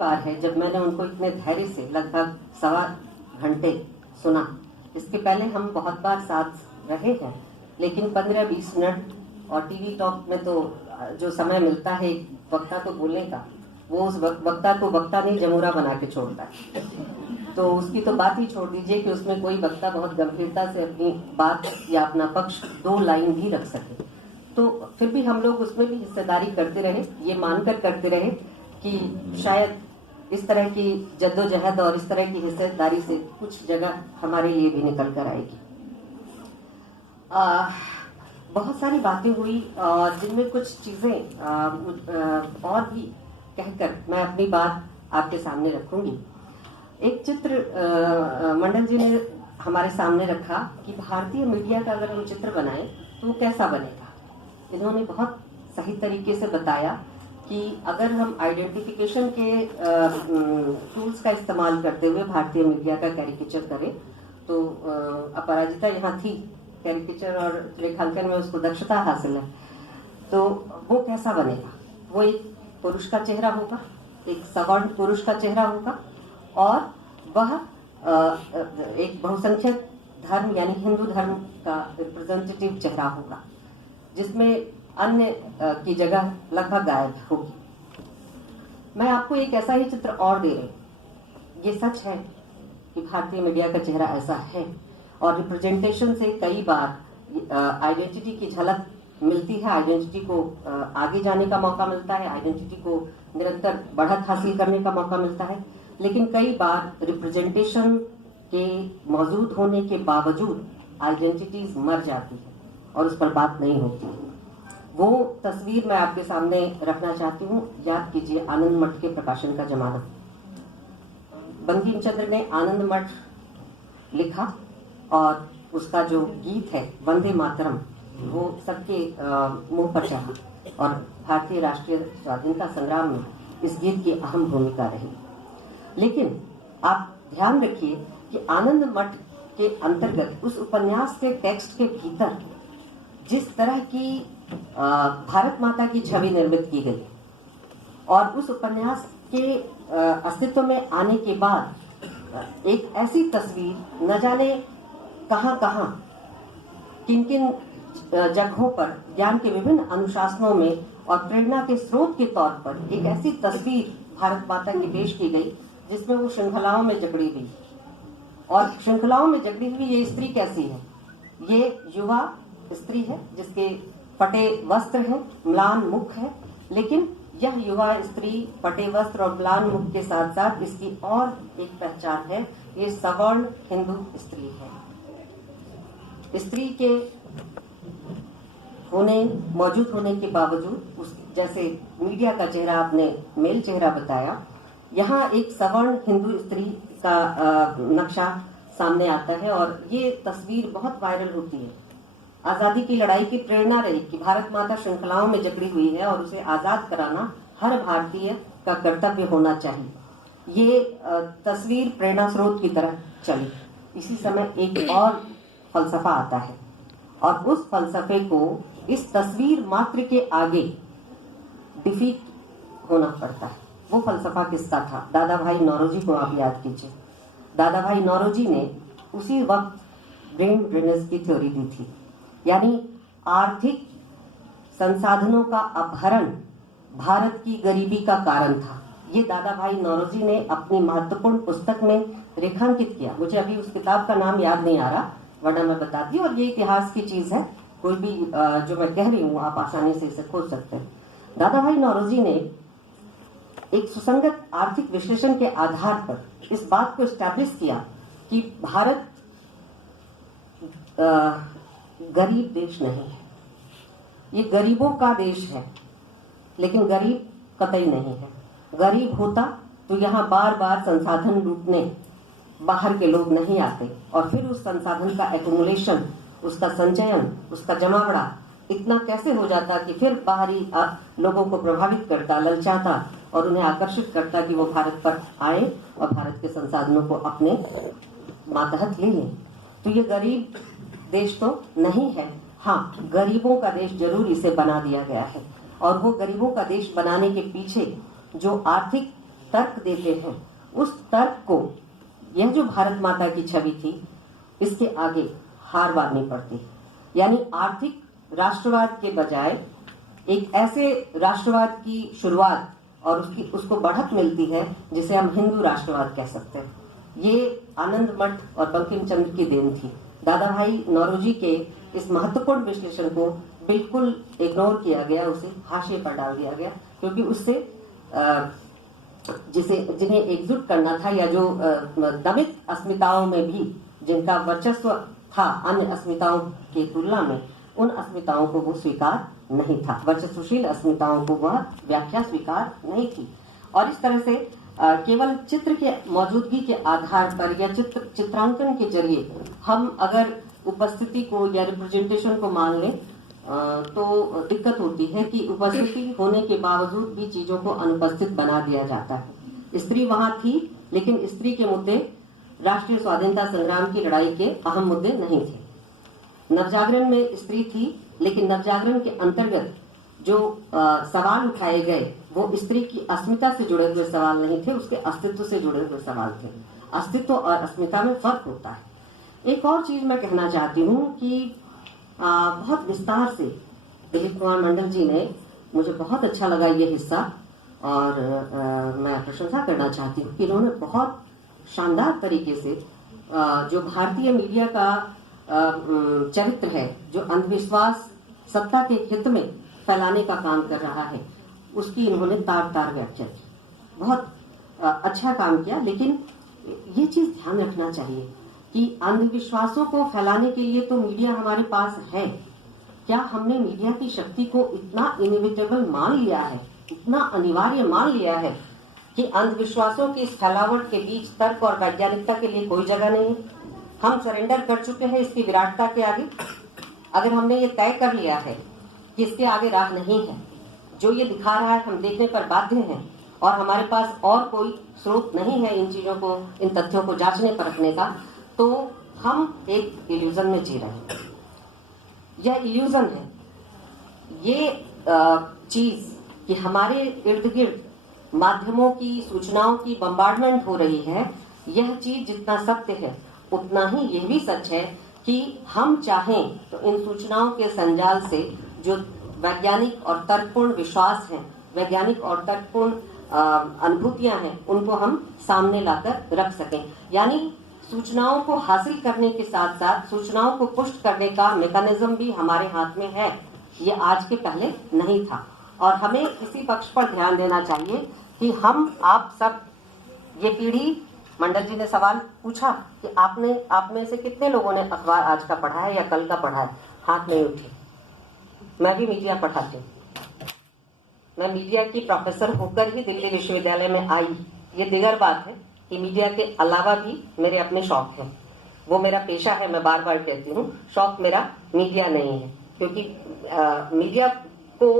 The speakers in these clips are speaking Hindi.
बार है जब मैंने उनको इतने धैर्य से लगभग 1.25 घंटे सुना। इसके पहले हम बहुत बार साथ रहे हैं, लेकिन 15-20 मिनट, और टीवी टॉक में तो जो समय मिलता है वक्ता को बोलने का, वो उस वक्ता को वक्ता नहीं जमूरा बना के छोड़ता है। तो उसकी तो बात ही छोड़ दीजिए कि उसमें कोई वक्ता बहुत गंभीरता से अपनी बात या अपना पक्ष 2 लाइन भी रख सके। तो फिर भी हम लोग उसमें भी हिस्सेदारी करते रहे, ये मानकर करते रहे कि शायद इस तरह की जद्दोजहद और इस तरह की हिस्सेदारी से कुछ जगह हमारे लिए भी निकल कर आएगी। बहुत सारी बातें हुई और जिनमें कुछ चीजें और भी कहकर मैं अपनी बात आपके सामने रखूंगी। एक चित्र मंडल जी ने हमारे सामने रखा कि भारतीय मीडिया का अगर हम चित्र बनाएं तो वो कैसा बनेगा। इन्होंने बहुत सही तरीके से बताया कि अगर हम आइडेंटिफिकेशन के टूल्स का इस्तेमाल करते हुए भारतीय मीडिया का कैरिकेचर करें तो अपराजिता यहाँ थी, कैरिकेचर और रेखांकन में उसको दक्षता हासिल है, तो वो कैसा बनेगा। वो एक पुरुष का चेहरा होगा, एक सवर्ण पुरुष का चेहरा होगा, और वह एक बहुसंख्यक धर्म यानी हिंदू धर्म का रिप्रेजेंटेटिव चेहरा होगा, जिसमें अन्य की जगह लगभग गायब होगी। मैं आपको एक ऐसा ही चित्र और दे रही हूं। ये सच है कि भारतीय मीडिया का चेहरा ऐसा है, और रिप्रेजेंटेशन से कई बार आइडेंटिटी की झलक मिलती है, आइडेंटिटी को आगे जाने का मौका मिलता है, आइडेंटिटी को निरंतर बढ़त हासिल करने का मौका मिलता है। लेकिन कई बार रिप्रेजेंटेशन के मौजूद होने के बावजूद आइडेंटिटीज मर जाती है और उस पर बात नहीं होती। वो तस्वीर मैं आपके सामने रखना चाहती हूँ। याद कीजिए आनंद मठ के प्रकाशन का जमाना। बंकिम चंद्र ने आनंद मठ लिखा और उसका जो गीत है वंदे मातरम, वो सबके मुंह पर चढ़ा, और भारतीय राष्ट्रीय स्वाधीनता संग्राम में इस गीत की अहम भूमिका रही। लेकिन आप ध्यान रखिए कि आनंद मठ के अंतर्गत उस उपन्यास के टेक्स्ट के भीतर जिस तरह की भारत माता की छवि निर्मित की गई, और उस उपन्यास के अस्तित्व में आने के बाद एक ऐसी तस्वीर न जाने कहां किन किन जगहों पर ज्ञान के विभिन्न अनुशासनों में और प्रेरणा के स्रोत के तौर पर एक ऐसी तस्वीर भारत माता की पेश की गई जिसमें वो श्रृंखलाओं में जकड़ी हुई। और श्रृंखलाओं में जकड़ी हुई ये स्त्री कैसी है? ये युवा स्त्री है जिसके फटे वस्त्र हैं, म्लान मुख है, लेकिन यह युवा स्त्री फटे वस्त्र और म्लान मुख के साथ साथ इसकी और एक पहचान है, ये सवर्ण हिंदू स्त्री है। स्त्री के मौजूद होने के बावजूद उस जैसे मीडिया का चेहरा आपने मेल चेहरा बताया, यहाँ एक सवर्ण हिंदू स्त्री का नक्शा सामने आता है, और ये तस्वीर बहुत वायरल होती है। आजादी की लड़ाई की प्रेरणा रही कि भारत माता श्रृंखलाओं में जकड़ी हुई है और उसे आजाद कराना हर भारतीय का कर्तव्य होना चाहिए। ये तस्वीर प्रेरणा स्रोत की तरह चली। इसी समय एक और फलसफा आता है, और उस फलसफे को इस तस्वीर मात्र के आगे डिफीट होना पड़ता है। वो फलसफा किसका था? दादा भाई नौरोजी को आप याद कीजिए। दादा भाई नौरोजी ने उसी वक्त ब्रेन ड्रेनेज की थ्योरी दी थी, यानी आर्थिक संसाधनों का अपहरण भारत की गरीबी का कारण था। ये दादा भाई नौरोजी ने अपनी महत्वपूर्ण पुस्तक में रेखांकित किया। मुझे अभी उस किताब का नाम याद नहीं आ रहा, वरना मैं बताती। और ये इतिहास की चीज है, कोई भी जो मैं कह रही हूँ आप आसानी से इसे खोज सकते हैं। दादा भाई नौरोजी ने एक सुसंगत आर्थिक विश्लेषण के आधार पर इस बात को एस्टैब्लिश किया कि भारत गरीब देश नहीं है, ये गरीबों का देश है, लेकिन गरीब कतई नहीं है। गरीब होता तो यहाँ बार बार संसाधन लूटने बाहर के लोग नहीं आते, और फिर उस संसाधन का एक्युमुलेशन, उसका संचयन, उसका जमावड़ा इतना कैसे हो जाता कि फिर बाहरी लोगों को प्रभावित करता, ललचाता और उन्हें आकर्षित करता कि वो भारत पर आए और भारत के संसाधनों को अपने मातहत ले लें। तो ये गरीब देश तो नहीं है। हाँ, गरीबों का देश जरूर इसे बना दिया गया है, और वो गरीबों का देश बनाने के पीछे जो आर्थिक तर्क देते हैं, उस तर्क को, यह जो भारत माता की छवि थी, इसके आगे हार माननी पड़ती। यानी आर्थिक राष्ट्रवाद के बजाय एक ऐसे राष्ट्रवाद की शुरुआत और उसको बढ़त मिलती है जिसे हम हिंदू राष्ट्रवाद कह सकते हैं। ये आनंद मठ और बंकिम चंद्र की देन थी। दादा भाई नौरोजी के इस महत्वपूर्ण विश्लेषण को बिल्कुल इग्नोर किया गया, उसे हाशिए पर डाल दिया गया, क्योंकि उससे जिन्हें एकजुट करना था, या जो दमित अस्मिताओं में भी जिनका वर्चस्व था अन्य अस्मिताओं की तुलना में, उन अस्मिताओं को वो स्वीकार नहीं था, वर्चस्वशील अस्मिताओं को वह व्याख्या स्वीकार नहीं थी। और इस तरह से केवल चित्र के मौजूदगी के आधार पर या चित्रांकन के जरिए हम अगर उपस्थिति को या रिप्रेजेंटेशन को मान लें तो दिक्कत होती है कि उपस्थिति होने के बावजूद भी चीजों को अनुपस्थित बना दिया जाता है। स्त्री वहां थी, लेकिन स्त्री के मुद्दे राष्ट्रीय स्वाधीनता संग्राम की लड़ाई के अहम मुद्दे नहीं थे। नवजागरण में स्त्री थी, लेकिन नवजागरण के अंतर्गत जो सवाल उठाए गए वो स्त्री की अस्मिता से जुड़े हुए सवाल नहीं थे, उसके अस्तित्व से जुड़े हुए सवाल थे। अस्तित्व और अस्मिता में फर्क होता है। एक और चीज मैं कहना चाहती हूँ कि बहुत विस्तार से दिलीप कुमार मंडल जी ने, मुझे बहुत अच्छा लगा ये हिस्सा, और मैं प्रशंसा करना चाहती हूँ कि इन्होंने बहुत शानदार तरीके से जो भारतीय मीडिया का चरित्र है, जो अंधविश्वास सत्ता के हित में फैलाने का काम कर रहा है, उसकी इन्होंने तार तार व्याख्या की। बहुत अच्छा काम किया। लेकिन ये चीज ध्यान रखना चाहिए कि अंधविश्वासों को फैलाने के लिए तो मीडिया हमारे पास है। क्या हमने मीडिया की शक्ति को इतना इनएविटेबल मान लिया है, इतना अनिवार्य मान लिया है कि अंधविश्वासों की इस फैलावट के बीच तर्क और वैज्ञानिकता के लिए कोई जगह नहीं है? हम सरेंडर कर चुके हैं इसकी विराटता के आगे। अगर हमने ये तय कर लिया है कि इसके आगे राह नहीं है, जो ये दिखा रहा है हम देखने पर बाध्य हैं, और हमारे पास और कोई स्रोत नहीं है इन चीजों को, इन तथ्यों को जांचने परखने का, तो हम एक इल्यूजन में जी रहे हैं। यह इल्यूजन है, ये चीज कि हमारे इर्द गिर्द माध्यमों की, सूचनाओं की बम्बार्डमेंट हो रही है, यह चीज जितना सत्य है उतना ही यह भी सच है कि हम चाहें तो इन सूचनाओं के संजाल से जो वैज्ञानिक और तर्कपूर्ण विश्वास हैं, वैज्ञानिक और तर्कपूर्ण अनुभूतियां हैं, उनको हम सामने लाकर रख सकें। यानी सूचनाओं को हासिल करने के साथ साथ सूचनाओं को पुष्ट करने का मैकेनिज्म भी हमारे हाथ में है। ये आज के पहले नहीं था, और हमें इसी पक्ष पर ध्यान देना चाहिए कि हम, आप सब, ये पीढ़ी, मंडल जी ने सवाल पूछा कि आप में से कितने लोगों ने अखबार आज का पढ़ा है या कल का पढ़ा है? हाथ नहीं उठे। मैं भी मीडिया पढ़ाती हूँ, मैं मीडिया की प्रोफेसर होकर ही दिल्ली विश्वविद्यालय में आई। ये दिगर बात है कि मीडिया के अलावा भी मेरे अपने शौक हैं, वो मेरा पेशा है। मैं बार बार कहती हूँ, शौक मेरा मीडिया नहीं है, क्योंकि मीडिया को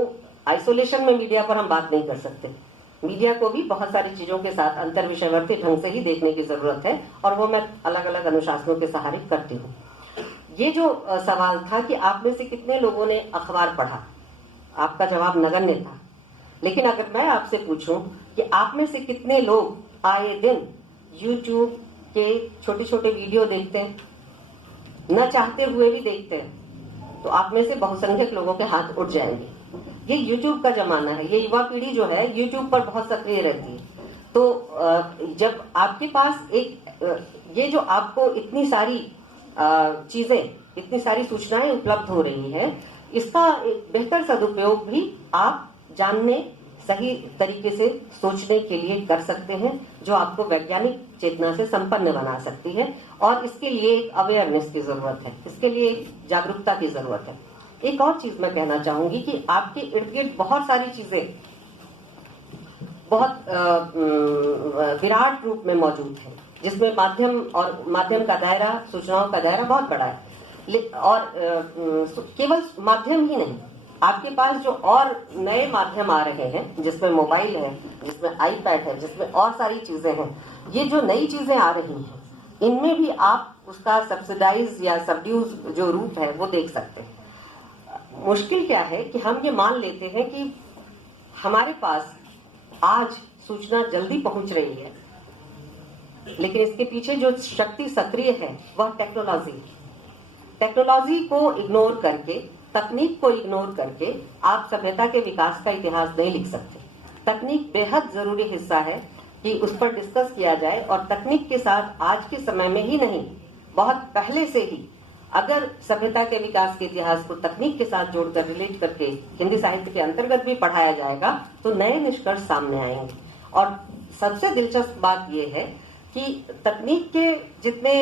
आइसोलेशन में मीडिया पर हम बात नहीं कर सकते। मीडिया को भी बहुत सारी चीजों के साथ अंतर विषयवर्ती ढंग से ही देखने की जरूरत है, और वो मैं अलग अलग अनुशासनों के सहारे करती हूँ। ये जो सवाल था कि आप में से कितने लोगों ने अखबार पढ़ा, आपका जवाब नगण्य था। लेकिन अगर मैं आपसे पूछूं कि आप में से कितने लोग आए दिन YouTube के छोटे छोटे वीडियो देखते हैं, न चाहते हुए भी देखते हैं, तो आप में से बहुसंख्यक लोगों के हाथ उठ जाएंगे। ये YouTube का जमाना है, ये युवा पीढ़ी जो है YouTube पर बहुत सक्रिय रहती है। तो जब आपके पास ये जो आपको इतनी सारी चीजें, इतनी सारी सूचनाएं उपलब्ध हो रही है, इसका एक बेहतर सदुपयोग भी आप जानने, सही तरीके से सोचने के लिए कर सकते हैं, जो आपको वैज्ञानिक चेतना से संपन्न बना सकती है। और इसके लिए एक अवेयरनेस की जरूरत है, इसके लिए एक जागरूकता की जरूरत है। एक और चीज मैं कहना चाहूंगी कि आपके इर्द गिर्द बहुत सारी चीजें बहुत विराट रूप में मौजूद है, जिसमें माध्यम का दायरा, सूचनाओं का दायरा बहुत बड़ा है। और केवल माध्यम ही नहीं, आपके पास जो और नए माध्यम आ रहे हैं, जिसमें मोबाइल है, जिसमें आईपैड है, जिसमें और सारी चीजें हैं, ये जो नई चीजें आ रही हैं, इनमें भी आप उसका सब्सिडाइज या सबड्यूज जो रूप है वो देख सकते हैं। मुश्किल क्या है कि हम ये मान लेते हैं कि हमारे पास आज सूचना जल्दी पहुंच रही है, लेकिन इसके पीछे जो शक्ति सक्रिय है वह टेक्नोलॉजी को इग्नोर करके, तकनीक को इग्नोर करके आप सभ्यता के विकास का इतिहास नहीं लिख सकते। तकनीक बेहद जरूरी हिस्सा है कि उस पर डिस्कस किया जाए, और तकनीक के साथ आज के समय में ही नहीं, बहुत पहले से ही अगर सभ्यता के विकास के इतिहास को तकनीक के साथ जोड़कर रिलेट करके हिंदी साहित्य के अंतर्गत भी पढ़ाया जाएगा तो नए निष्कर्ष सामने आएंगे। और सबसे दिलचस्प बात यह है कि तकनीक के जितने